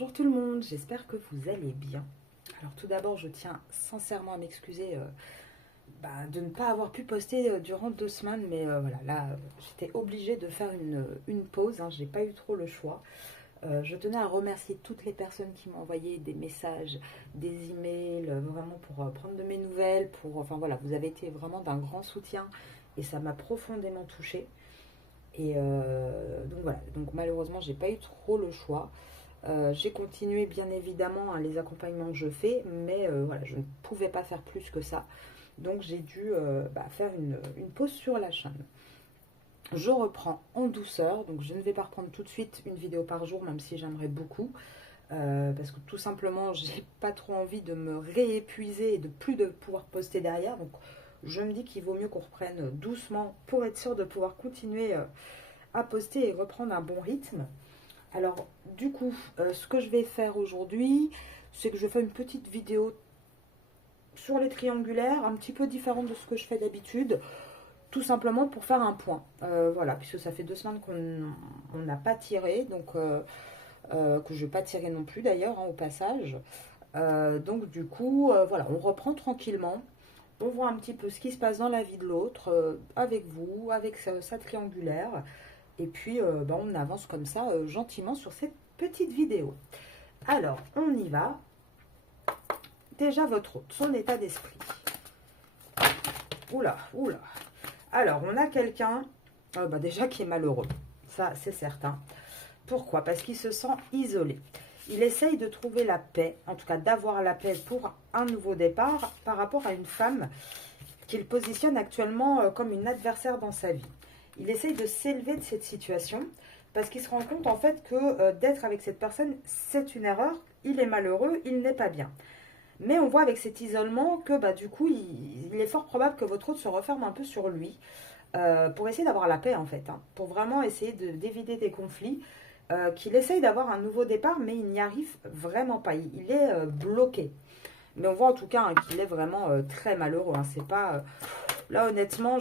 Bonjour tout le monde, j'espère que vous allez bien. Alors tout d'abord, je tiens sincèrement à m'excuser de ne pas avoir pu poster durant 2 semaines, mais voilà, là, j'étais obligée de faire une pause, hein, j'ai pas eu trop le choix. Je tenais à remercier toutes les personnes qui m'ont envoyé des messages, des emails, vraiment pour prendre de mes nouvelles, enfin voilà, vous avez été vraiment d'un grand soutien et ça m'a profondément touchée. Et donc voilà, donc malheureusement, j'ai pas eu trop le choix. J'ai continué bien évidemment les accompagnements que je fais, mais voilà, je ne pouvais pas faire plus que ça. Donc j'ai dû faire une pause sur la chaîne. Je reprends en douceur, donc je ne vais pas reprendre tout de suite une vidéo par jour, même si j'aimerais beaucoup, parce que tout simplement, j'ai pas trop envie de me réépuiser et de plus de pouvoir poster derrière. Donc je me dis qu'il vaut mieux qu'on reprenne doucement pour être sûr de pouvoir continuer à poster et reprendre un bon rythme. Alors, du coup, ce que je vais faire aujourd'hui, c'est que je fais une petite vidéo sur les triangulaires, un petit peu différente de ce que je fais d'habitude, tout simplement pour faire un point. Voilà, puisque ça fait 2 semaines qu'on n'a pas tiré, donc que je n'ai pas tiré non plus d'ailleurs, hein, au passage. Donc, du coup, voilà, on reprend tranquillement. On voit un petit peu ce qui se passe dans la vie de l'autre, avec vous, avec sa triangulaire. Et puis, on avance comme ça, gentiment sur cette petite vidéo. Alors, on y va. Déjà, votre hôte, son état d'esprit. Oula, oula. Alors, on a quelqu'un, déjà, qui est malheureux. Ça, c'est certain. Pourquoi? Parce qu'il se sent isolé. Il essaye de trouver la paix, en tout cas d'avoir la paix pour un nouveau départ par rapport à une femme qu'il positionne actuellement comme une adversaire dans sa vie. Il essaye de s'élever de cette situation parce qu'il se rend compte en fait que d'être avec cette personne, c'est une erreur. Il est malheureux, il n'est pas bien. Mais on voit avec cet isolement que du coup, il est fort probable que votre hôte se referme un peu sur lui pour essayer d'avoir la paix en fait, hein, pour vraiment essayer d'éviter des conflits, qu'il essaye d'avoir un nouveau départ, mais il n'y arrive vraiment pas. Il est bloqué. Mais on voit en tout cas hein, qu'il est vraiment très malheureux. Hein. C'est pas là honnêtement,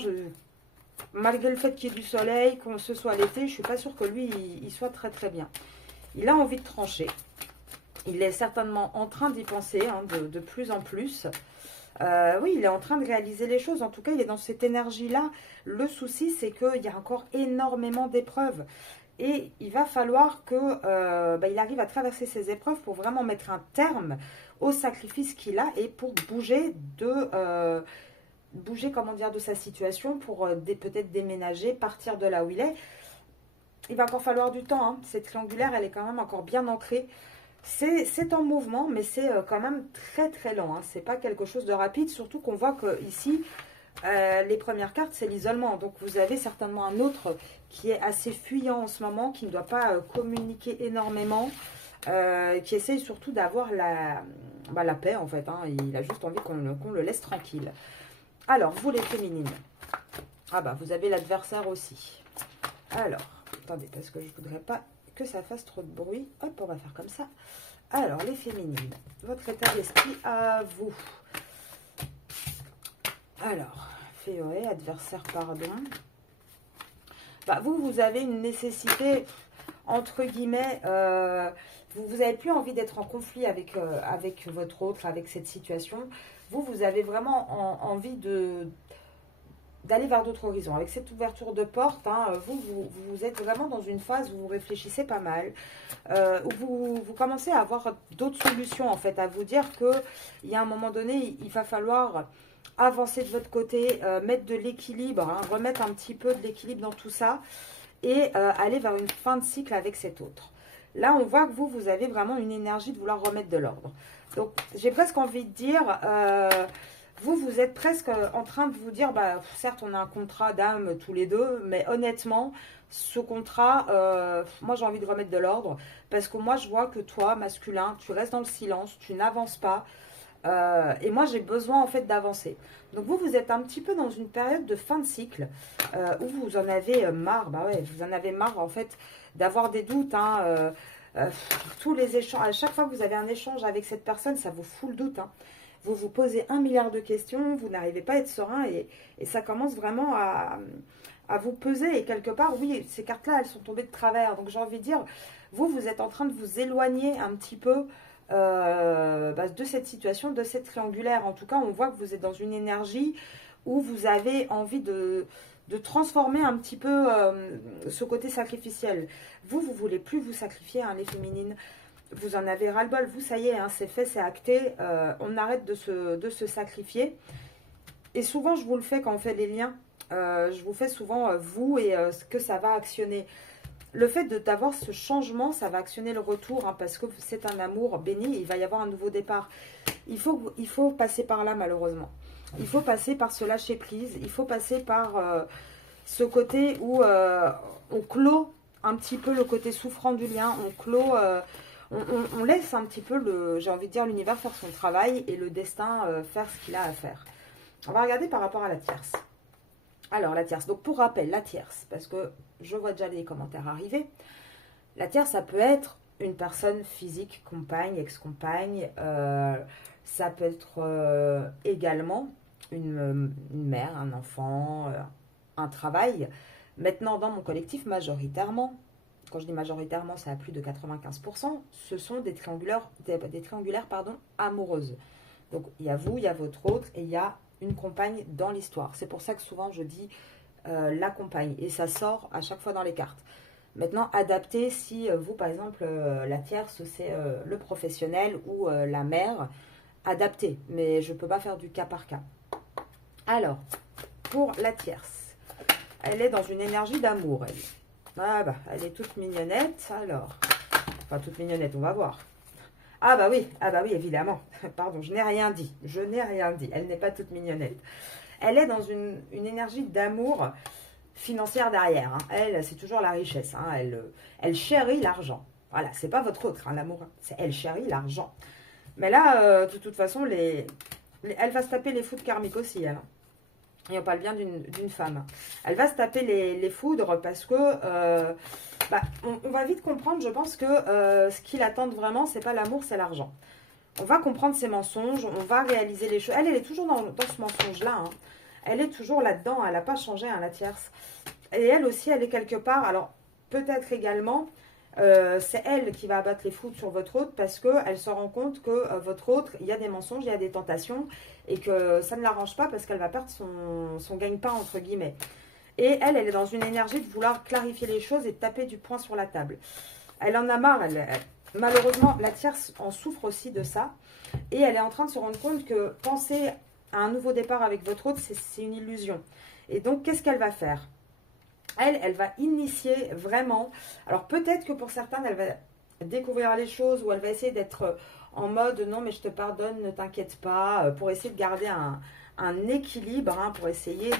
malgré le fait qu'il y ait du soleil, qu'on ce soit l'été, je ne suis pas sûre que lui, il soit très très bien. Il a envie de trancher. Il est certainement en train d'y penser hein, de plus en plus. Oui, il est en train de réaliser les choses. En tout cas, il est dans cette énergie-là. Le souci, c'est qu'il y a encore énormément d'épreuves. Et il va falloir qu'il arrive à traverser ces épreuves pour vraiment mettre un terme au sacrifice qu'il a et pour bouger comment dire, de sa situation, pour peut-être déménager, partir de là où il est. Il va encore falloir du temps. Hein. Cette triangulaire, elle est quand même encore bien ancrée. C'est en mouvement, mais c'est quand même très très lent. Hein. C'est pas quelque chose de rapide, surtout qu'on voit que ici, les premières cartes, c'est l'isolement. Donc vous avez certainement un autre qui est assez fuyant en ce moment, qui ne doit pas communiquer énormément, qui essaye surtout d'avoir la paix en fait. Hein. Il a juste envie qu'on le laisse tranquille. Alors, vous les féminines. Vous avez l'adversaire aussi. Alors, attendez, parce que je ne voudrais pas que ça fasse trop de bruit. Hop, on va faire comme ça. Alors, les féminines, votre état d'esprit à vous. Alors, féoé, adversaire, pardon. Vous avez une nécessité, entre guillemets, vous n'avez plus envie d'être en conflit avec votre autre, avec cette situation. Vous avez vraiment envie d'aller vers d'autres horizons. Avec cette ouverture de porte, hein, vous êtes vraiment dans une phase où vous réfléchissez pas mal, où vous commencez à avoir d'autres solutions, en fait, à vous dire qu'il y a un moment donné, il va falloir avancer de votre côté, mettre de l'équilibre, hein, remettre un petit peu de l'équilibre dans tout ça, et aller vers une fin de cycle avec cet autre. Là, on voit que vous avez vraiment une énergie de vouloir remettre de l'ordre. Donc, j'ai presque envie de dire... vous êtes presque en train de vous dire, certes, on a un contrat d'âme tous les deux, mais honnêtement, ce contrat, moi, j'ai envie de remettre de l'ordre, parce que moi, je vois que toi, masculin, tu restes dans le silence, tu n'avances pas, et moi, j'ai besoin, en fait, d'avancer. Donc, vous êtes un petit peu dans une période de fin de cycle, où vous en avez marre, vous en avez marre, en fait, d'avoir des doutes, hein, tous les échanges, à chaque fois que vous avez un échange avec cette personne, ça vous fout le doute, hein. Vous vous posez 1 milliard de questions, vous n'arrivez pas à être serein et ça commence vraiment à vous peser. Et quelque part, oui, ces cartes-là, elles sont tombées de travers. Donc j'ai envie de dire, vous êtes en train de vous éloigner un petit peu de cette situation, de cette triangulaire. En tout cas, on voit que vous êtes dans une énergie où vous avez envie de transformer un petit peu ce côté sacrificiel. Vous voulez plus vous sacrifier, hein, les féminines. Vous en avez ras-le-bol. Vous, ça y est, hein, c'est fait, c'est acté. On arrête de se sacrifier. Et souvent, je vous le fais quand on fait les liens. Je vous fais souvent, vous, et ce que ça va actionner. Le fait d'avoir ce changement, ça va actionner le retour, hein, parce que c'est un amour béni, il va y avoir un nouveau départ. Il faut passer par là, malheureusement. Il faut passer par ce lâcher-prise, il faut passer par ce côté où on clôt un petit peu le côté souffrant du lien, on clôt, on laisse un petit peu, j'ai envie de dire, l'univers faire son travail et le destin faire ce qu'il a à faire. On va regarder par rapport à la tierce. Alors, la tierce. Donc, pour rappel, la tierce, parce que je vois déjà les commentaires arriver. La tierce, ça peut être une personne physique, compagne, ex-compagne. Ça peut être également une mère, un enfant, un travail. Maintenant, dans mon collectif, majoritairement, quand je dis majoritairement, c'est à plus de 95%, ce sont des triangulaires, amoureuses. Donc, il y a vous, il y a votre autre, et il y a une compagne dans l'histoire. C'est pour ça que souvent je dis la compagne. Et ça sort à chaque fois dans les cartes. Maintenant, adaptez si vous, par exemple, la tierce, c'est le professionnel ou la mère. Adaptez. Mais je ne peux pas faire du cas par cas. Alors, pour la tierce, elle est dans une énergie d'amour, elle. Ah bah, elle est toute mignonnette. Alors, enfin, toute mignonnette, on va voir. Ah bah oui, évidemment. Pardon, je n'ai rien dit. Je n'ai rien dit. Elle n'est pas toute mignonnette. Elle est dans une énergie d'amour financière derrière. Hein. Elle, c'est toujours la richesse. Hein. Elle chérit l'argent. Voilà, c'est pas votre autre, hein, l'amour. Elle chérit l'argent. Mais là, de toute façon, elle va se taper les foudres karmiques aussi. Elle. Et on parle bien d'une femme. Elle va se taper les foudres parce que on va vite comprendre, je pense que ce qui l'attend vraiment, c'est pas l'amour, c'est l'argent. On va comprendre ses mensonges, on va réaliser les choses. Elle est toujours dans ce mensonge-là. Hein. Elle est toujours là-dedans, elle n'a pas changé, hein, la tierce. Et elle aussi, elle est quelque part. Alors, peut-être également, c'est elle qui va abattre les foudres sur votre autre parce qu'elle se rend compte que votre autre, il y a des mensonges, il y a des tentations et que ça ne l'arrange pas parce qu'elle va perdre son gagne-pain, entre guillemets. Et elle est dans une énergie de vouloir clarifier les choses et de taper du poing sur la table. Elle en a marre. Malheureusement, la tierce en souffre aussi de ça. Et elle est en train de se rendre compte que penser à un nouveau départ avec votre autre, c'est une illusion. Et donc, qu'est-ce qu'elle va faire ? Elle va initier vraiment. Alors, peut-être que pour certaines, elle va découvrir les choses ou elle va essayer d'être en mode « Non, mais je te pardonne, ne t'inquiète pas », pour essayer de garder un équilibre, hein, pour essayer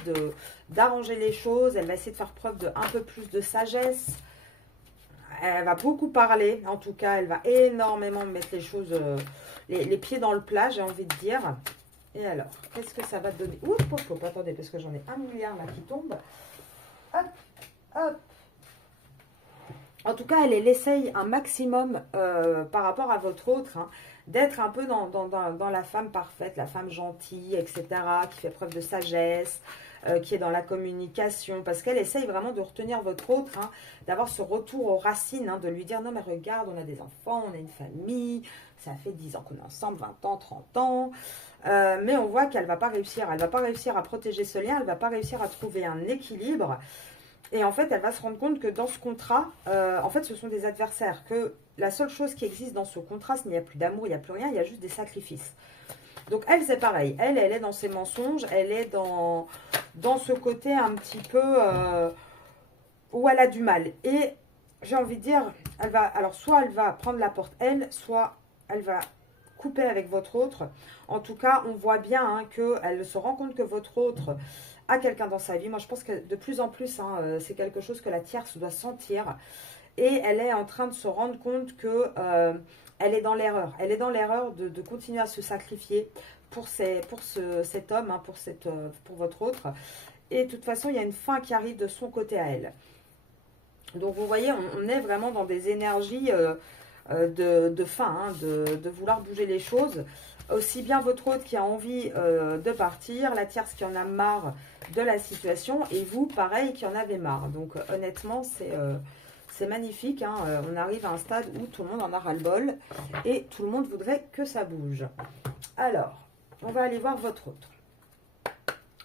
d'arranger les choses. Elle va essayer de faire preuve de un peu plus de sagesse. Elle va beaucoup parler, en tout cas, elle va énormément mettre les choses, les pieds dans le plat, j'ai envie de dire. Et alors, qu'est-ce que ça va te donner? Ouh, attendez, parce que j'en ai 1 milliard là qui tombe. Hop, hop. En tout cas, elle essaye un maximum par rapport à votre autre, hein, d'être un peu dans la femme parfaite, la femme gentille, etc., qui fait preuve de sagesse, qui est dans la communication, parce qu'elle essaye vraiment de retenir votre autre, hein, d'avoir ce retour aux racines, hein, de lui dire « Non, mais regarde, on a des enfants, on a une famille, ça fait 10 ans qu'on est ensemble, 20 ans, 30 ans. » Mais on voit qu'elle ne va pas réussir. Elle ne va pas réussir à protéger ce lien, elle ne va pas réussir à trouver un équilibre. Et en fait, elle va se rendre compte que dans ce contrat, en fait, ce sont des adversaires. Que la seule chose qui existe dans ce contrat, il n'y a plus d'amour, il n'y a plus rien, il y a juste des sacrifices. Donc elle, c'est pareil. Elle est dans ses mensonges, elle est dans ce côté un petit peu où elle a du mal. Et j'ai envie de dire, alors soit elle va prendre la porte elle, soit elle va couper avec votre autre. En tout cas, on voit bien, hein, qu'elle se rend compte que votre autre a quelqu'un dans sa vie. Moi, je pense que de plus en plus, hein, c'est quelque chose que la tierce doit sentir. Et elle est en train de se rendre compte que elle est dans l'erreur. Elle est dans l'erreur de continuer à se sacrifier pour cet homme, hein, pour votre autre. Et de toute façon, il y a une fin qui arrive de son côté à elle. Donc, vous voyez, on est vraiment dans des énergies de fin, hein, de vouloir bouger les choses. Aussi bien votre autre qui a envie de partir, la tierce qui en a marre de la situation, et vous, pareil, qui en avez marre. Donc, honnêtement, c'est c'est magnifique, hein. On arrive à un stade où tout le monde en a ras-le-bol et tout le monde voudrait que ça bouge. Alors, on va aller voir votre autre.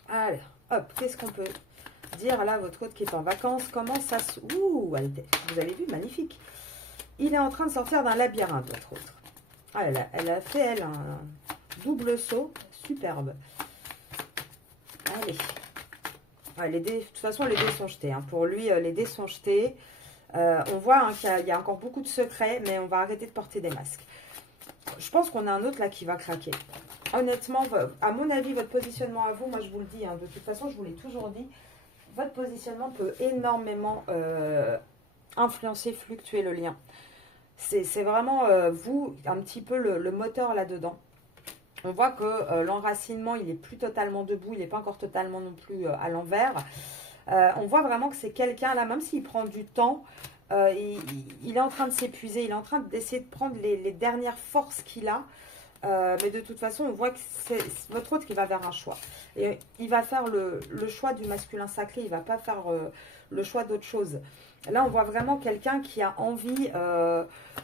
Allez, hop, qu'est-ce qu'on peut dire là, votre autre qui est en vacances? Comment ça se... Ouh, vous avez vu, magnifique. Il est en train de sortir d'un labyrinthe, votre autre. Ah, elle a fait, elle, un double saut. Superbe. Allez. Ouais, les dés, de toute façon, les dés sont jetés. Hein. Pour lui, les dés sont jetés. On voit hein, qu'il y a encore beaucoup de secrets, mais on va arrêter de porter des masques. Je pense qu'on a un autre là qui va craquer. Honnêtement, à mon avis, votre positionnement à vous, moi je vous le dis, hein, de toute façon, je vous l'ai toujours dit, votre positionnement peut énormément influencer, fluctuer le lien. C'est vraiment vous, un petit peu le moteur là-dedans. On voit que l'enracinement, il n'est plus totalement debout, il n'est pas encore totalement non plus à l'envers. On voit vraiment que c'est quelqu'un là, même s'il prend du temps, il est en train de s'épuiser, il est en train d'essayer de prendre les dernières forces qu'il a. Mais de toute façon, on voit que c'est votre autre qui va vers un choix. Et il va faire le choix du masculin sacré, il ne va pas faire le choix d'autre chose. Là, on voit vraiment quelqu'un qui a envie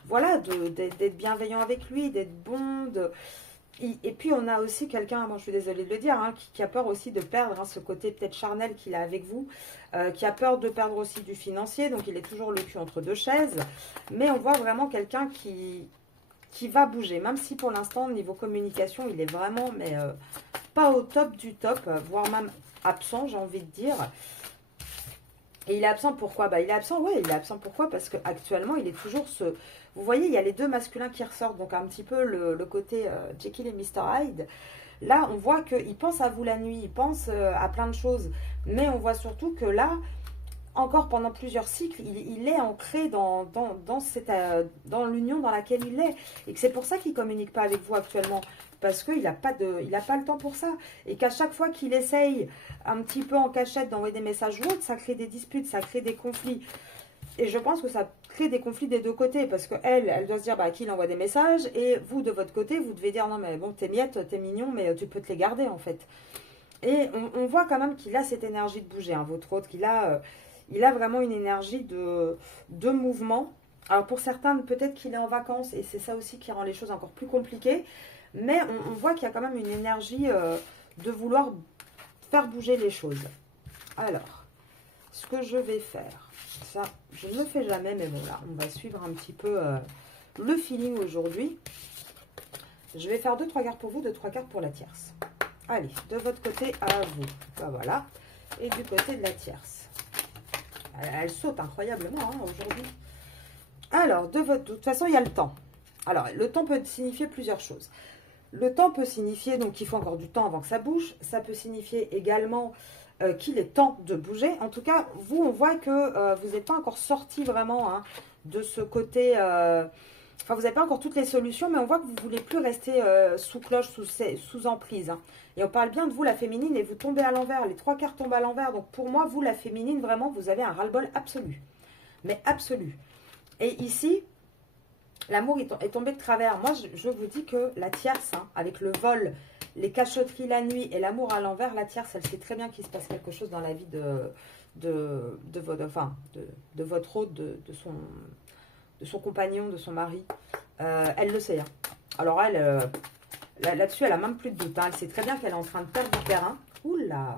voilà, d'être bienveillant avec lui, d'être bon. Et puis, on a aussi quelqu'un, moi je suis désolée de le dire, hein, qui a peur aussi de perdre hein, ce côté peut-être charnel qu'il a avec vous, qui a peur de perdre aussi du financier, donc il est toujours le cul entre deux chaises. Mais on voit vraiment quelqu'un qui va bouger, même si pour l'instant, au niveau communication, il est vraiment, mais pas au top du top, voire même absent, j'ai envie de dire. Et il est absent pourquoi? Bah, il est absent, ouais, il est absent pourquoi? Parce qu'actuellement, il est toujours ce... Vous voyez, il y a les deux masculins qui ressortent, donc un petit peu le côté Jekyll et Mr. Hyde. Là, on voit qu'il pense à vous la nuit, il pense à plein de choses. Mais on voit surtout que là, encore pendant plusieurs cycles, il est ancré dans l'union dans laquelle il est. Et que c'est pour ça qu'il ne communique pas avec vous actuellement. Parce qu'il n'a pas le temps pour ça. Et qu'à chaque fois qu'il essaye un petit peu en cachette d'envoyer des messages ou autre, ça crée des disputes, ça crée des conflits. Et je pense que ça crée des conflits des deux côtés. Parce qu'elle doit se dire bah, à qui il envoie des messages. Et vous, de votre côté, vous devez dire non mais bon, t'es miette, t'es mignon, mais tu peux te les garder en fait. Et on voit quand même qu'il a cette énergie de bouger. Hein, votre autre, qu'il a... il a vraiment une énergie de mouvement. Alors pour certains, peut-être qu'il est en vacances et c'est ça aussi qui rend les choses encore plus compliquées. Mais on voit qu'il y a quand même une énergie de vouloir faire bouger les choses. Alors, ce que je vais faire, ça je ne le fais jamais, mais bon là, on va suivre un petit peu le feeling aujourd'hui. Je vais faire 2-3 cartes pour vous, 2-3 cartes pour la tierce. Allez, de votre côté à vous. Ben voilà. Et du côté de la tierce. Elle saute incroyablement hein, aujourd'hui. Alors, de toute façon, il y a le temps. Alors, le temps peut signifier plusieurs choses. Le temps peut signifier donc qu'il faut encore du temps avant que ça bouge. Ça peut signifier également qu'il est temps de bouger. En tout cas, vous, on voit que vous n'êtes pas encore sorti vraiment hein, de ce côté... Enfin, vous n'avez pas encore toutes les solutions, mais on voit que vous ne voulez plus rester sous cloche, sous emprise. Hein. Et on parle bien de vous, la féminine, et vous tombez à l'envers. Les 3 cartes tombent à l'envers. Donc, pour moi, vous, la féminine, vraiment, vous avez un ras-le-bol absolu. Mais absolu. Et ici, l'amour est tombé de travers. Moi, je vous dis que la tierce, hein, avec le vol, les cachotteries la nuit et l'amour à l'envers, la tierce, elle sait très bien qu'il se passe quelque chose dans la vie de votre hôte, de son compagnon, de son mari. Elle le sait. Hein. Alors, elle, là-dessus, elle a même plus de doute. Hein. Elle sait très bien qu'elle est en train de perdre du terrain. Oula!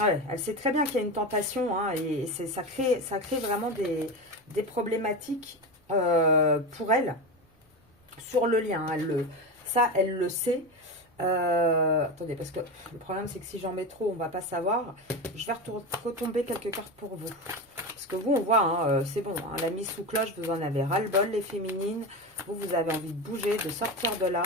Ouais, elle sait très bien qu'il y a une tentation. Hein, et ça crée vraiment des problématiques pour elle sur le lien. Elle le sait. Attendez, parce que le problème, c'est que si j'en mets trop, on ne va pas savoir. Je vais retomber quelques cartes pour vous. Parce que vous, on voit, hein, c'est bon, hein, la mise sous cloche, vous en avez ras-le-bol, les féminines. Vous avez envie de bouger, de sortir de là.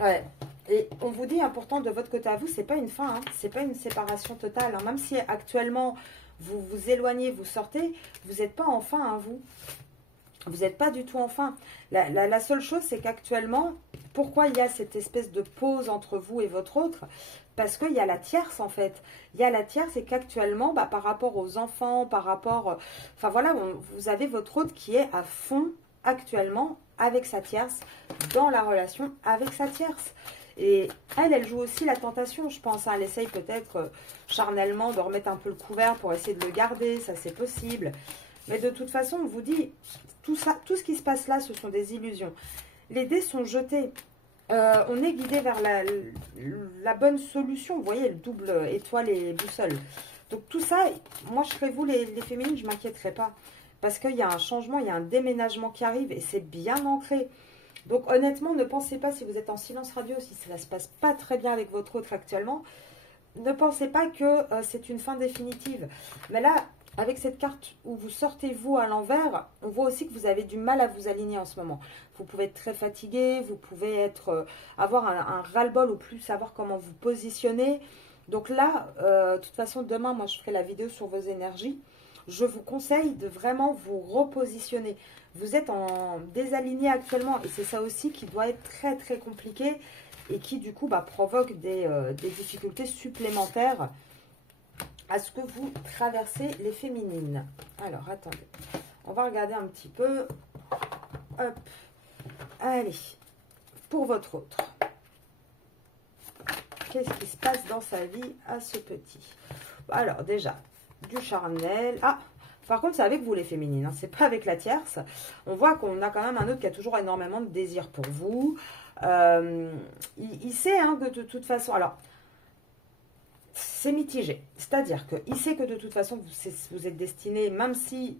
Ouais. Et on vous dit, important de votre côté à vous, c'est pas une fin, hein, c'est pas une séparation totale. Hein, même si actuellement, vous vous éloignez, vous sortez, vous n'êtes pas en fin, hein, vous. Vous n'êtes pas du tout en fin. La seule chose, c'est qu'actuellement, pourquoi il y a cette espèce de pause entre vous et votre autre? Parce qu'il y a la tierce, en fait. Il y a la tierce et qu'actuellement, bah, par rapport aux enfants, par rapport... Enfin, voilà, vous avez votre autre qui est à fond, actuellement, avec sa tierce, dans la relation avec sa tierce. Et elle joue aussi la tentation, je pense. Hein. Elle essaye peut-être charnellement de remettre un peu le couvert pour essayer de le garder, ça c'est possible. Mais de toute façon, on vous dit, tout ça, tout ce qui se passe là, ce sont des illusions. Les dés sont jetés. On est guidé vers la bonne solution. Vous voyez, le double étoile et boussole. Donc tout ça, moi je serais vous les féminines, je ne m'inquiéterais pas. Parce qu'il y a un changement, il y a un déménagement qui arrive et c'est bien ancré. Donc honnêtement, ne pensez pas, si vous êtes en silence radio, si ça ne se passe pas très bien avec votre autre actuellement, ne pensez pas que c'est une fin définitive. Mais là, avec cette carte où vous sortez vous à l'envers, on voit aussi que vous avez du mal à vous aligner en ce moment. Vous pouvez être très fatigué, vous pouvez être, avoir un ras-le-bol ou plus savoir comment vous positionner. Donc là, de toute façon, demain, moi je ferai la vidéo sur vos énergies. Je vous conseille de vraiment vous repositionner. Vous êtes en désaligné actuellement et c'est ça aussi qui doit être très très compliqué et qui du coup provoque des difficultés supplémentaires à ce que vous traversez les féminines. Alors, attendez. On va regarder un petit peu. Hop. Allez. Pour votre autre. Qu'est-ce qui se passe dans sa vie à ce petit? Alors, déjà, du charnel. Ah, par contre, c'est avec vous les féminines. Hein. C'est pas avec la tierce. On voit qu'on a quand même un autre qui a toujours énormément de désir pour vous. Il sait hein, que de toute façon... Alors, c'est mitigé. C'est-à-dire qu'il sait que de toute façon, vous êtes destiné, même si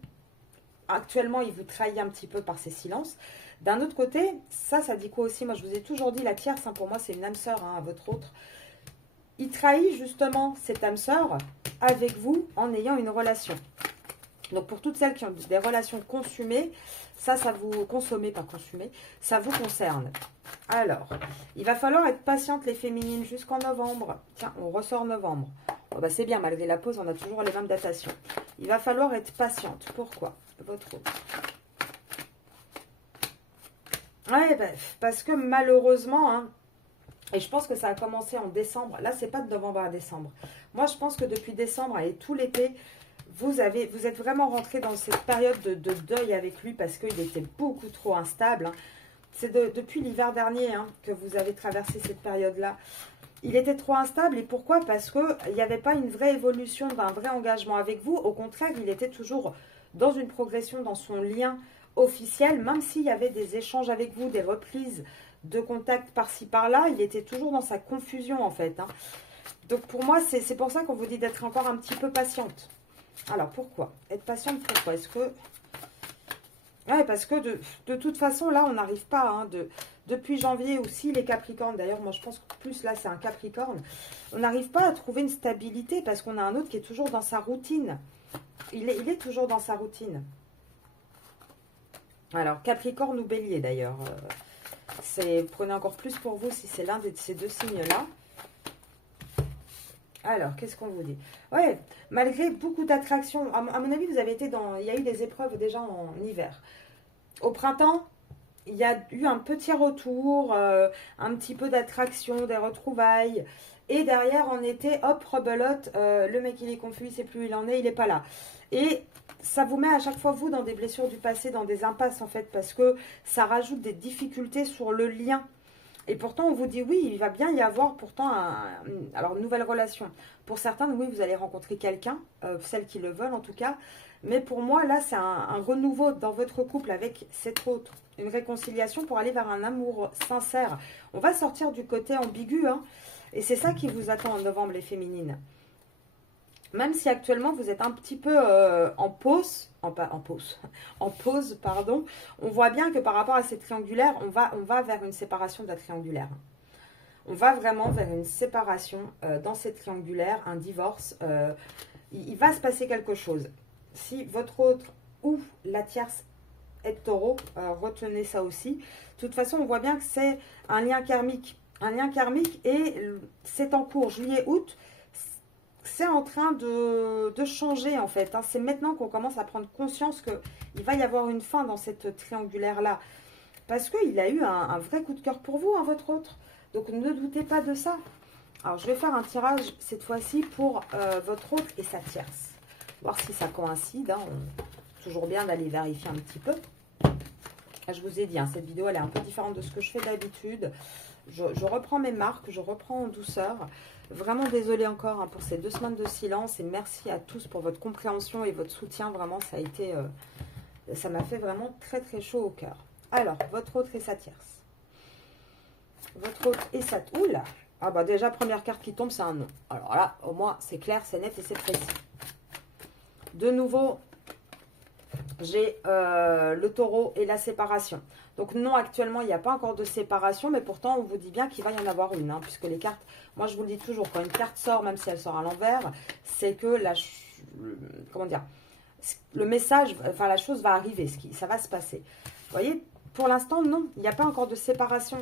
actuellement, il vous trahit un petit peu par ses silences. D'un autre côté, ça dit quoi aussi? Moi, je vous ai toujours dit, la tierce, hein, pour moi, c'est une âme sœur à votre autre. Il trahit justement cette âme sœur avec vous en ayant une relation. Donc, pour toutes celles qui ont des relations consumées, ça vous... Consommées, pas consumées, ça vous concerne. Alors, il va falloir être patiente les féminines jusqu'en novembre. Tiens, on ressort novembre. Oh, c'est bien, malgré la pause, on a toujours les mêmes datations. Il va falloir être patiente. Pourquoi? Votre autre. Ouais, parce que malheureusement, hein, et je pense que ça a commencé en décembre. Là, c'est pas de novembre à décembre. Moi, je pense que depuis décembre et tout l'été, vous êtes vraiment rentré dans cette période de deuil avec lui parce qu'il était beaucoup trop instable. Hein. C'est depuis l'hiver dernier hein, que vous avez traversé cette période-là. Il était trop instable. Et pourquoi? Parce qu'il n'y avait pas une vraie évolution d'un vrai engagement avec vous. Au contraire, il était toujours dans une progression dans son lien officiel. Même s'il y avait des échanges avec vous, des reprises de contact par-ci, par-là, il était toujours dans sa confusion en fait. Hein. Donc pour moi, c'est pour ça qu'on vous dit d'être encore un petit peu patiente. Alors pourquoi? Être patiente, pourquoi? Est-ce que... Ouais, parce que de toute façon, là, on n'arrive pas. Hein, depuis janvier aussi, les Capricornes, d'ailleurs, moi, je pense que plus là, c'est un Capricorne. On n'arrive pas à trouver une stabilité parce qu'on a un autre qui est toujours dans sa routine. Il est toujours dans sa routine. Alors, Capricorne ou Bélier, d'ailleurs. Prenez encore plus pour vous si c'est l'un de ces deux signes-là. Alors, qu'est-ce qu'on vous dit? Ouais, malgré beaucoup d'attractions, à mon avis, vous avez été dans... Il y a eu des épreuves déjà en hiver. Au printemps, il y a eu un petit retour, un petit peu d'attraction, des retrouvailles. Et derrière, en été, hop, rebelote, le mec, il est confus, il ne sait plus où il en est, il n'est pas là. Et ça vous met à chaque fois, vous, dans des blessures du passé, dans des impasses, en fait, parce que ça rajoute des difficultés sur le lien. Et pourtant, on vous dit, oui, il va bien y avoir pourtant une nouvelle relation. Pour certains, oui, vous allez rencontrer quelqu'un, celles qui le veulent en tout cas. Mais pour moi, là, c'est un renouveau dans votre couple avec cet autre. Une réconciliation pour aller vers un amour sincère. On va sortir du côté ambigu. Hein, et c'est ça qui vous attend en novembre, les féminines. Même si actuellement, vous êtes un petit peu en pause, pardon, on voit bien que par rapport à ces triangulaires, on va vers une séparation de la triangulaire. On va vraiment vers une séparation dans cette triangulaire, un divorce. Il va se passer quelque chose. Si votre autre ou la tierce est taureau, retenez ça aussi. De toute façon, on voit bien que c'est un lien karmique. Un lien karmique et c'est en cours, juillet-août. C'est en train de changer en fait. Hein. C'est maintenant qu'on commence à prendre conscience qu'il va y avoir une fin dans cette triangulaire-là. Parce qu'il a eu un vrai coup de cœur pour vous, hein, votre autre. Donc ne doutez pas de ça. Alors je vais faire un tirage cette fois-ci pour votre autre et sa tierce. Voir si ça coïncide. Hein. Toujours bien d'aller vérifier un petit peu. Je vous ai dit, hein, cette vidéo, elle est un peu différente de ce que je fais d'habitude. Je reprends mes marques, je reprends en douceur. Vraiment désolée encore, hein, pour ces 2 semaines de silence. Et merci à tous pour votre compréhension et votre soutien. Vraiment, ça a été... ça m'a fait vraiment très très chaud au cœur. Alors, votre autre et sa tierce. Votre autre et sa... Oula! Ah bah déjà, première carte qui tombe, c'est un non. Alors là, au moins, c'est clair, c'est net et c'est précis. De nouveau, j'ai le taureau et la séparation. Donc non, actuellement, il n'y a pas encore de séparation, mais pourtant, on vous dit bien qu'il va y en avoir une, hein, puisque les cartes, moi je vous le dis toujours, quand une carte sort, même si elle sort à l'envers, c'est que comment dire, le message, enfin la chose va arriver, ça va se passer. Vous voyez, pour l'instant, non, il n'y a pas encore de séparation.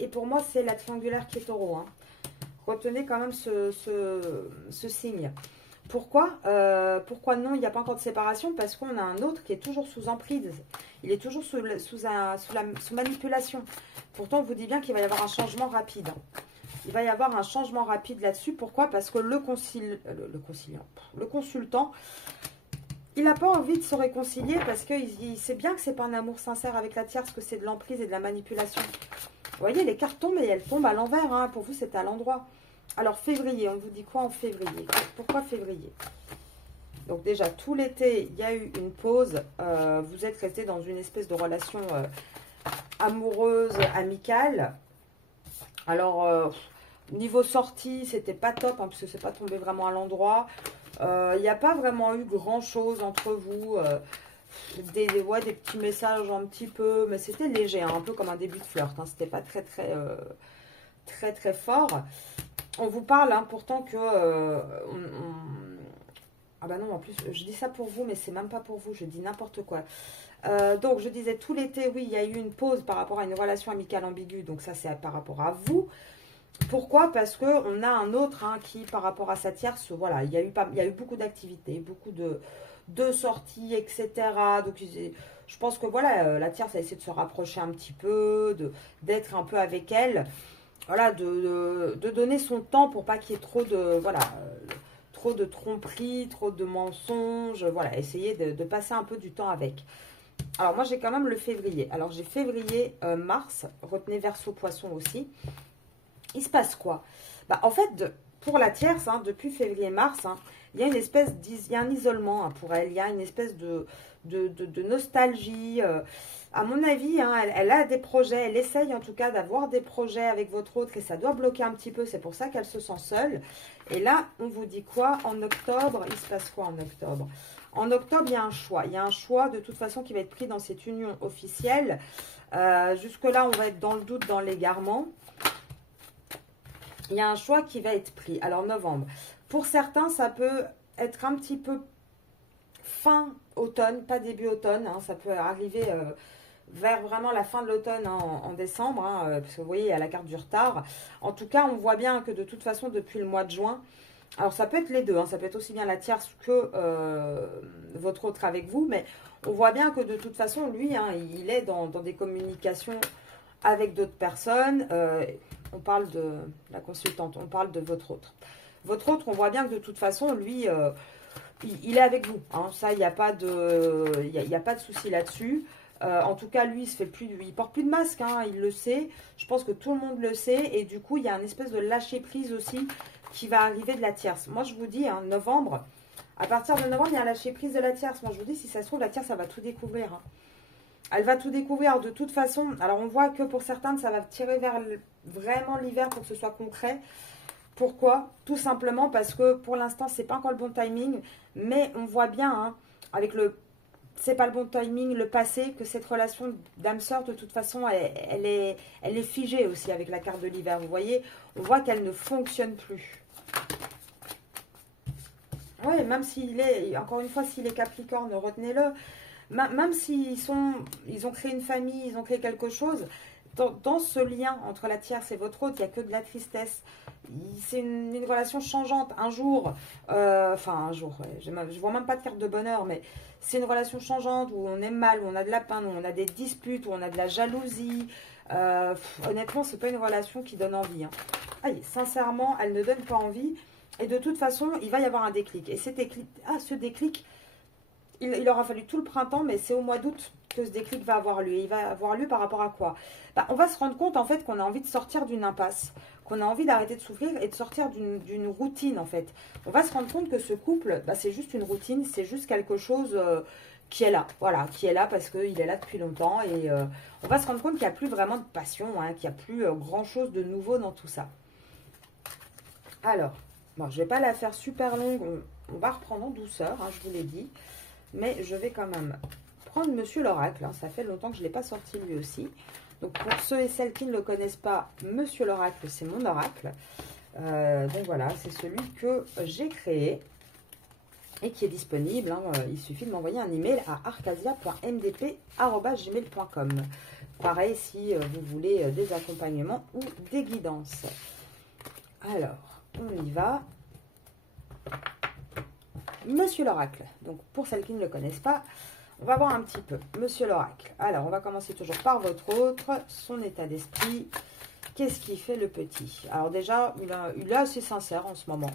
Et pour moi, c'est la triangulaire qui est taureau, hein. Retenez quand même ce signe. Pourquoi non, il n'y a pas encore de séparation? Parce qu'on a un autre qui est toujours sous emprise. Il est toujours sous manipulation. Pourtant, on vous dit bien qu'il va y avoir un changement rapide. Il va y avoir un changement rapide là-dessus. Pourquoi? Parce que le consultant, il n'a pas envie de se réconcilier parce qu'il sait bien que ce n'est pas un amour sincère avec la tierce, que c'est de l'emprise et de la manipulation. Vous voyez, les cartes tombent et elles tombent à l'envers, hein. Pour vous, c'était à l'endroit. Alors, février, on vous dit quoi en février? Pourquoi février? Donc déjà, tout l'été, il y a eu une pause. Vous êtes resté dans une espèce de relation amoureuse, amicale. Alors, niveau sortie, c'était pas top, hein, parce que c'est pas tombé vraiment à l'endroit. Il n'y a pas vraiment eu grand-chose entre vous. Des petits messages un petit peu, mais c'était léger, hein, un peu comme un début de flirt. Hein, c'était pas très fort. On vous parle, hein, pourtant que... Ah bah non, en plus, je dis ça pour vous, mais c'est même pas pour vous, je dis n'importe quoi. Donc, je disais, tout l'été, oui, il y a eu une pause par rapport à une relation amicale ambiguë. Donc, ça, c'est par rapport à vous. Pourquoi? Parce qu'on a un autre, hein, qui, par rapport à sa tierce, voilà, il y a eu beaucoup d'activités, beaucoup de sorties, etc. Donc, je pense que, voilà, la tierce a essayé de se rapprocher un petit peu, d'être un peu avec elle. Voilà, de donner son temps pour pas qu'il y ait trop de tromperies, trop de mensonges. Voilà, essayer de passer un peu du temps avec. Alors, moi, j'ai quand même le février. Alors, j'ai février, mars. Retenez Verseau, Poisson aussi. Il se passe quoi? Bah, en fait, pour la tierce, hein, depuis février-mars, hein, il y a il y a un isolement, hein, pour elle. Il y a une espèce de nostalgie. À mon avis, hein, elle a des projets. Elle essaye en tout cas d'avoir des projets avec votre autre et ça doit bloquer un petit peu. C'est pour ça qu'elle se sent seule. Et là, on vous dit quoi? En octobre, il se passe quoi en octobre? En octobre, il y a un choix. Il y a un choix de toute façon qui va être pris dans cette union officielle. Jusque-là, on va être dans le doute, dans l'égarement. Il y a un choix qui va être pris. Alors, novembre. Pour certains, ça peut être un petit peu fin automne, pas début automne. Hein, ça peut arriver vers vraiment la fin de l'automne, hein, en décembre. Hein, parce que vous voyez, il y a la carte du retard. En tout cas, on voit bien que de toute façon, depuis le mois de juin, alors ça peut être les deux. Hein, ça peut être aussi bien la tierce que votre autre avec vous. Mais on voit bien que de toute façon, lui, hein, il est dans des communications avec d'autres personnes. On parle de la consultante, on parle de votre autre. Votre autre, on voit bien que de toute façon, lui, il est avec vous. Hein. Ça, il n'y a pas de souci là-dessus. En tout cas, lui, il porte plus de masque. Hein, il le sait. Je pense que tout le monde le sait. Et du coup, il y a une espèce de lâcher-prise aussi qui va arriver de la tierce. Moi, je vous dis, hein, novembre, à partir de novembre, il y a un lâcher-prise de la tierce. Moi, je vous dis, si ça se trouve, la tierce, ça va tout découvrir. Hein. Elle va tout découvrir de toute façon. Alors, on voit que pour certains, ça va tirer vers vraiment l'hiver pour que ce soit concret. Pourquoi? Tout simplement parce que pour l'instant, c'est pas encore le bon timing. Mais on voit bien, hein, avec c'est pas le bon timing, le passé, que cette relation d'âme-sœur, de toute façon, elle est figée aussi avec la carte de l'hiver. Vous voyez, on voit qu'elle ne fonctionne plus. Oui, même s'il est, encore une fois, s'il est Capricorne, retenez-le. Même s'ils ont créé une famille, ils ont créé quelque chose, dans ce lien entre la tierce et votre autre, il n'y a que de la tristesse. C'est une relation changeante. Un jour, ouais, je vois même pas de carte de bonheur, mais c'est une relation changeante où on est mal, où on a de la peine, où on a des disputes, où on a de la jalousie. Honnêtement, c'est pas une relation qui donne envie. Hein. Allez, sincèrement, elle ne donne pas envie. Et de toute façon, il va y avoir un déclic. Et ce déclic, il aura fallu tout le printemps, mais c'est au mois d'août que ce déclic va avoir lieu. Il va avoir lieu par rapport à quoi? On va se rendre compte en fait qu'on a envie de sortir d'une impasse, qu'on a envie d'arrêter de souffrir et de sortir d'une routine en fait. On va se rendre compte que ce couple, c'est juste une routine, c'est juste quelque chose qui est là, voilà, qui est là parce qu'il est là depuis longtemps et on va se rendre compte qu'il n'y a plus vraiment de passion, hein, qu'il n'y a plus grand chose de nouveau dans tout ça. Alors, bon, je ne vais pas la faire super longue, on va reprendre en douceur, hein, je vous l'ai dit, mais je vais quand même prendre Monsieur l'Oracle, hein, ça fait longtemps que je ne l'ai pas sorti lui aussi. Donc pour ceux et celles qui ne le connaissent pas, Monsieur l'Oracle, c'est mon oracle. Donc voilà, c'est celui que j'ai créé et qui est disponible. Hein, il suffit de m'envoyer un email à arcasia.mdp@gmail.com. Pareil si vous voulez des accompagnements ou des guidances. Alors, on y va. Monsieur l'Oracle. Donc pour celles qui ne le connaissent pas, on va voir un petit peu. Monsieur l'Oracle. Alors, on va commencer toujours par votre autre, son état d'esprit. Qu'est-ce qui fait le petit? Alors déjà, il est assez sincère en ce moment.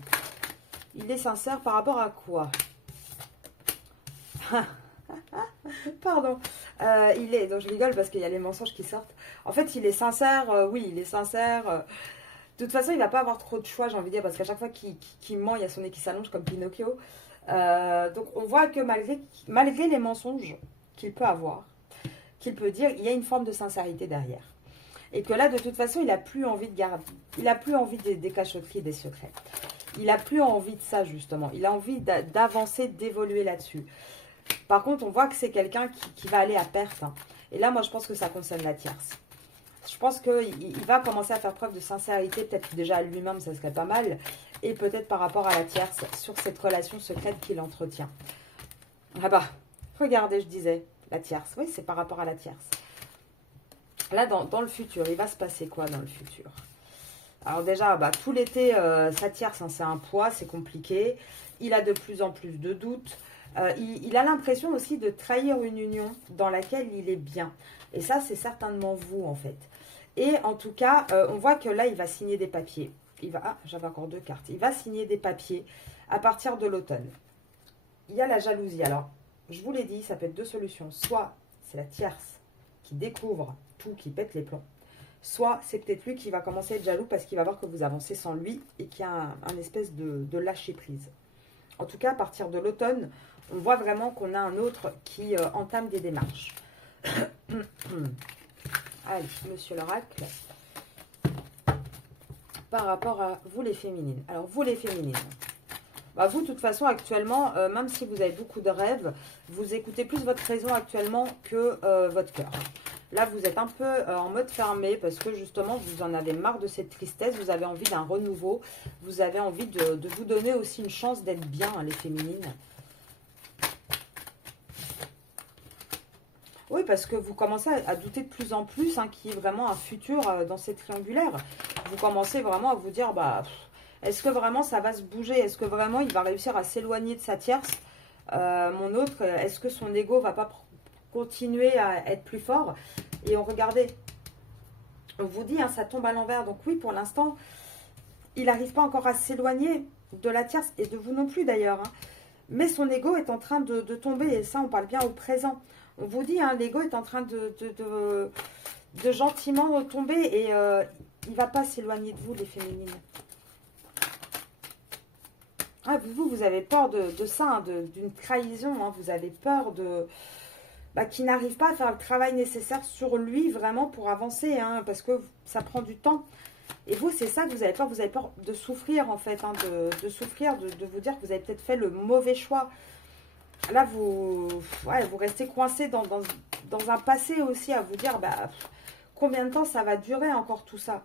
Il est sincère par rapport à quoi? Pardon. Donc je rigole parce qu'il y a les mensonges qui sortent. En fait, il est sincère. Oui, il est sincère. De toute façon, il ne va pas avoir trop de choix, j'ai envie de dire, parce qu'à chaque fois qu'il ment, il y a son nez qui s'allonge comme Pinocchio. Donc on voit que malgré les mensonges qu'il peut avoir, qu'il peut dire, il y a une forme de sincérité derrière. Et que là, de toute façon, il n'a plus envie de garder, il n'a plus envie des cachotteries et des secrets. Il n'a plus envie de ça, justement. Il a envie d'avancer, d'évoluer là-dessus. Par contre, on voit que c'est quelqu'un qui va aller à perte. Hein. Et là, moi, je pense que ça concerne la tierce. Je pense qu'il va commencer à faire preuve de sincérité, peut-être déjà à lui-même, ça serait pas mal, et peut-être par rapport à la tierce, sur cette relation secrète qu'il entretient. Ah bah, regardez, je disais, la tierce. Oui, c'est par rapport à la tierce. Là, dans le futur, il va se passer quoi dans le futur? Alors déjà, tout l'été, sa tierce, hein, c'est un poids, c'est compliqué. Il a de plus en plus de doutes. Il a l'impression aussi de trahir une union dans laquelle il est bien. Et ça, c'est certainement vous, en fait. Et en tout cas, on voit que là, il va signer des papiers. J'avais encore 2 cartes. Il va signer des papiers à partir de l'automne. Il y a la jalousie. Alors, je vous l'ai dit, ça peut être 2 solutions. Soit c'est la tierce qui découvre tout, qui pète les plombs. Soit c'est peut-être lui qui va commencer à être jaloux parce qu'il va voir que vous avancez sans lui et qu'il y a un espèce de lâcher prise. En tout cas, à partir de l'automne, on voit vraiment qu'on a un autre qui entame des démarches. Allez, Monsieur l'Oracle, par rapport à vous les féminines. Alors, vous les féminines, vous, de toute façon, actuellement, même si vous avez beaucoup de rêves, vous écoutez plus votre raison actuellement que votre cœur. Là, vous êtes un peu en mode fermé parce que, justement, vous en avez marre de cette tristesse. Vous avez envie d'un renouveau. Vous avez envie de vous donner aussi une chance d'être bien, hein, les féminines. Oui, parce que vous commencez à douter de plus en plus qu'il y ait vraiment un futur dans ces triangulaires. Vous commencez vraiment à vous dire, est-ce que vraiment ça va se bouger? Est-ce que vraiment il va réussir à s'éloigner de sa tierce? Mon autre, est-ce que son ego va pas continuer à être plus fort? Et regardez, on vous dit, ça tombe à l'envers. Donc oui, pour l'instant, il n'arrive pas encore à s'éloigner de la tierce et de vous non plus d'ailleurs. Hein. Mais son ego est en train de tomber et ça, on parle bien au présent. On vous dit, l'ego est en train de gentiment tomber et il ne va pas s'éloigner de vous, les féminines. Vous avez peur de ça, d'une trahison. Hein. Vous avez peur qu'il n'arrive pas à faire le travail nécessaire sur lui vraiment pour avancer. Hein, parce que ça prend du temps. Et vous, c'est ça que vous avez peur. Vous avez peur de souffrir en fait. Hein, de souffrir, de vous dire que vous avez peut-être fait le mauvais choix. Là, vous restez coincé dans un passé aussi à vous dire combien de temps ça va durer encore tout ça.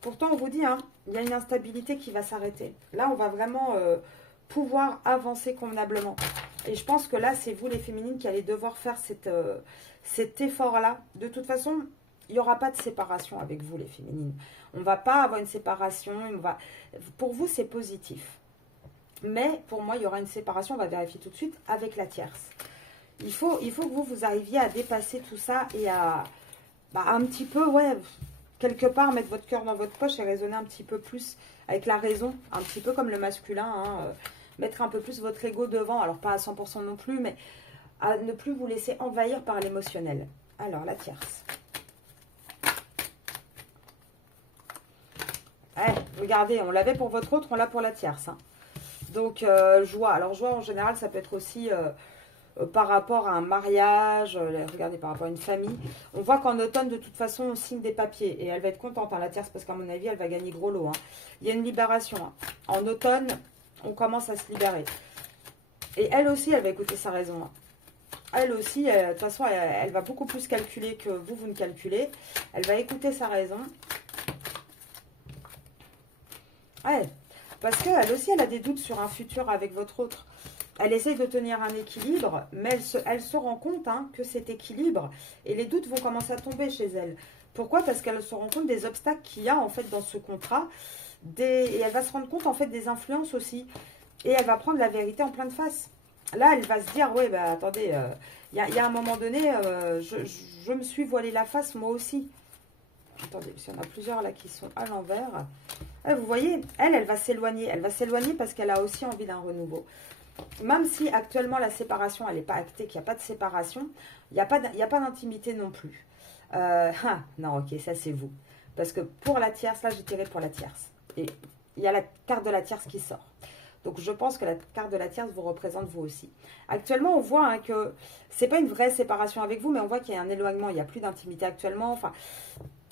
Pourtant, on vous dit, il y a une instabilité qui va s'arrêter. Là, on va vraiment pouvoir avancer convenablement. Et je pense que là, c'est vous les féminines qui allez devoir faire cet effort-là. De toute façon, il n'y aura pas de séparation avec vous les féminines. On ne va pas avoir une séparation. Pour vous, c'est positif. Mais pour moi, il y aura une séparation, on va vérifier tout de suite, avec la tierce. Il faut que vous arriviez à dépasser tout ça et à un petit peu, quelque part, mettre votre cœur dans votre poche et raisonner un petit peu plus avec la raison, un petit peu comme le masculin, mettre un peu plus votre ego devant, alors pas à 100% non plus, mais à ne plus vous laisser envahir par l'émotionnel. Alors, la tierce. Ouais, regardez, on l'avait pour votre autre, on l'a pour la tierce. Hein. Donc, joie. Alors, joie, en général, ça peut être aussi par rapport à un mariage. Regardez, par rapport à une famille. On voit qu'en automne, de toute façon, on signe des papiers. Et elle va être contente, hein, la tierce, parce qu'à mon avis, elle va gagner gros lot. Hein. Il y a une libération. Hein. En automne, on commence à se libérer. Et elle aussi, elle va écouter sa raison. Hein. Elle aussi, de toute façon, elle va beaucoup plus calculer que vous ne calculez. Elle va écouter sa raison. Ouais, parce qu'elle aussi, elle a des doutes sur un futur avec votre autre. Elle essaye de tenir un équilibre, mais elle se rend compte hein, que cet équilibre, et les doutes vont commencer à tomber chez elle. Pourquoi? Parce qu'elle se rend compte des obstacles qu'il y a en fait dans ce contrat, et elle va se rendre compte en fait des influences aussi, et elle va prendre la vérité en pleine face. Là, elle va se dire, ouais, bah attendez, y a un moment donné, je me suis voilé la face moi aussi. Attendez, parce qu'il y en a plusieurs là qui sont à l'envers. Vous voyez, elle va s'éloigner. Elle va s'éloigner parce qu'elle a aussi envie d'un renouveau. Même si actuellement la séparation, elle n'est pas actée, qu'il n'y a pas de séparation, il n'y a pas d'intimité non plus. Non, ok, ça c'est vous. Parce que pour la tierce, là j'ai tiré pour la tierce. Et il y a la carte de la tierce qui sort. Donc je pense que la carte de la tierce vous représente vous aussi. Actuellement, on voit hein, que c'est pas une vraie séparation avec vous, mais on voit qu'il y a un éloignement, il n'y a plus d'intimité actuellement. Enfin,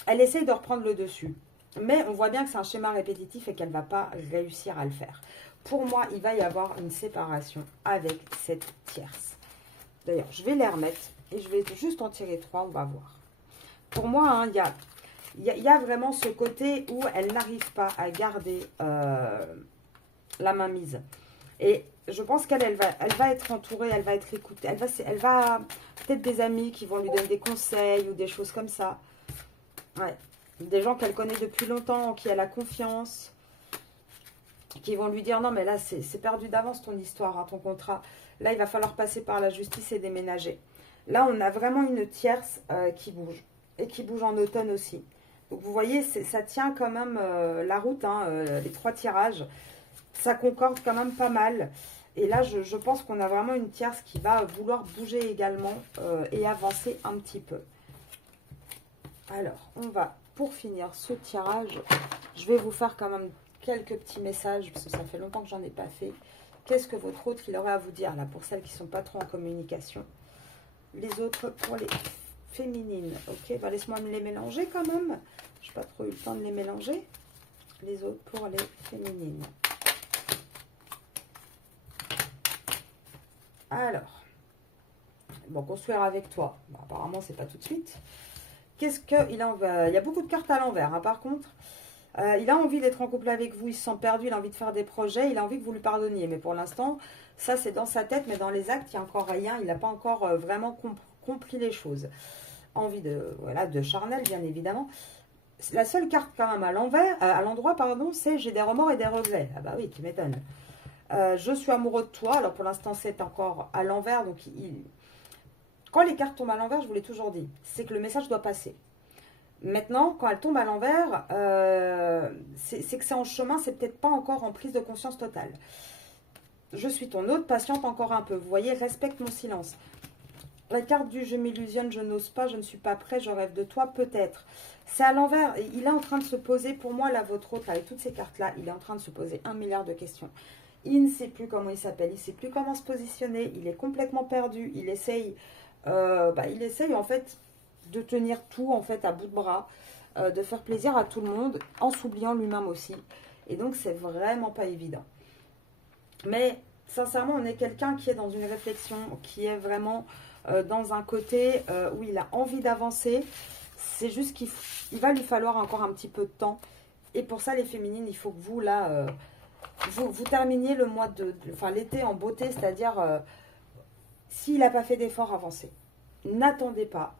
elle essaye de reprendre le dessus. Mais on voit bien que c'est un schéma répétitif et qu'elle ne va pas réussir à le faire. Pour moi, il va y avoir une séparation avec cette tierce. D'ailleurs, je vais les remettre et je vais juste en tirer 3, on va voir. Pour moi, hein, il y a vraiment ce côté où elle n'arrive pas à garder la mainmise. Et je pense qu'elle va être entourée, elle va être écoutée. Elle va peut-être des amis qui vont lui donner des conseils ou des choses comme ça. Ouais. Des gens qu'elle connaît depuis longtemps, en qui elle a confiance, qui vont lui dire non mais là c'est perdu d'avance ton histoire, hein, ton contrat. Là il va falloir passer par la justice et déménager. Là on a vraiment une tierce qui bouge. Et qui bouge en automne aussi. Donc vous voyez, ça tient quand même la route, hein, les 3 tirages. Ça concorde quand même pas mal. Et là je pense qu'on a vraiment une tierce qui va vouloir bouger également et avancer un petit peu. Alors on va... Pour finir ce tirage, je vais vous faire quand même quelques petits messages, parce que ça fait longtemps que j'en ai pas fait. Qu'est-ce que votre autre, il aurait à vous dire, là, pour celles qui ne sont pas trop en communication. Les autres, pour les féminines. Ok, bah, laisse-moi me les mélanger quand même. Je n'ai pas trop eu le temps de les mélanger. Les autres, pour les féminines. Alors, bon, construire avec toi. Bon, apparemment, c'est pas tout de suite. Qu'est-ce qu'il en va? Il y a beaucoup de cartes à l'envers, hein, par contre. Il a envie d'être en couple avec vous, il se sent perdu, il a envie de faire des projets, il a envie que vous lui pardonniez. Mais pour l'instant, ça c'est dans sa tête, mais dans les actes, il n'y a encore rien. Il n'a pas encore vraiment compris les choses. Envie de charnel, bien évidemment. La seule carte quand même à l'envers, à l'endroit, pardon, c'est j'ai des remords et des regrets. Ah bah oui, tu m'étonnes. Je suis amoureux de toi. Alors pour l'instant, c'est encore à l'envers, donc quand les cartes tombent à l'envers, je vous l'ai toujours dit, c'est que le message doit passer. Maintenant, quand elles tombent à l'envers, c'est que c'est en chemin, c'est peut-être pas encore en prise de conscience totale. Je suis ton autre, patiente encore un peu. Vous voyez, respecte mon silence. La carte du je m'illusionne, je n'ose pas, je ne suis pas prêt, je rêve de toi, peut-être. C'est à l'envers. Il est en train de se poser, pour moi, là, votre autre, avec toutes ces cartes-là, il est en train de se poser 1 milliard de questions. Il ne sait plus comment il s'appelle, il ne sait plus comment se positionner, il est complètement perdu, il essaye en fait de tenir tout en fait à bout de bras, de faire plaisir à tout le monde en s'oubliant lui-même aussi. Et donc c'est vraiment pas évident. Mais sincèrement, on est quelqu'un qui est dans une réflexion, qui est vraiment dans un côté où il a envie d'avancer. C'est juste qu'il va lui falloir encore un petit peu de temps. Et pour ça, les féminines, il faut que vous, là, vous terminiez le mois l'été en beauté, c'est-à-dire s'il n'a pas fait d'effort, avancez. N'attendez pas.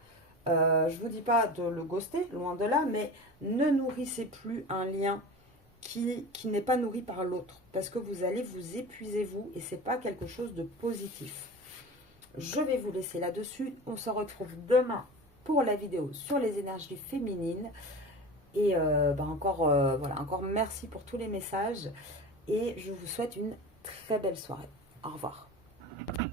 Je ne vous dis pas de le ghoster, loin de là, mais ne nourrissez plus un lien qui n'est pas nourri par l'autre. Parce que vous allez vous épuiser, vous, et ce n'est pas quelque chose de positif. Je vais vous laisser là-dessus. On se retrouve demain pour la vidéo sur les énergies féminines. Et encore merci pour tous les messages. Et je vous souhaite une très belle soirée. Au revoir.